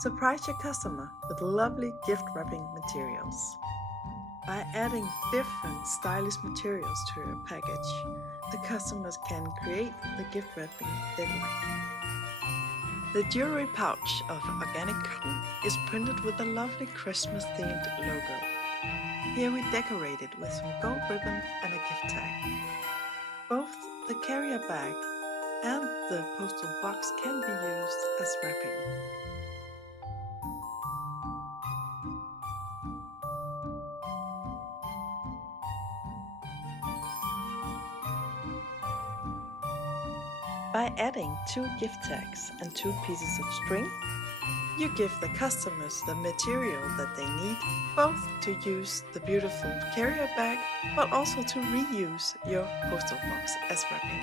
Surprise your customer with lovely gift wrapping materials. By adding different stylish materials to your package, the customers can create the gift wrapping they like. The jewelry pouch of organic cotton is printed with a lovely Christmas-themed logo. Here we decorate it with some gold ribbon and a gift tag. Both the carrier bag and the postal box can be used as wrapping. By adding 2 gift tags and 2 pieces of string, you give the customers the material that they need, both to use the beautiful carrier bag, but also to reuse your postal box as wrapping.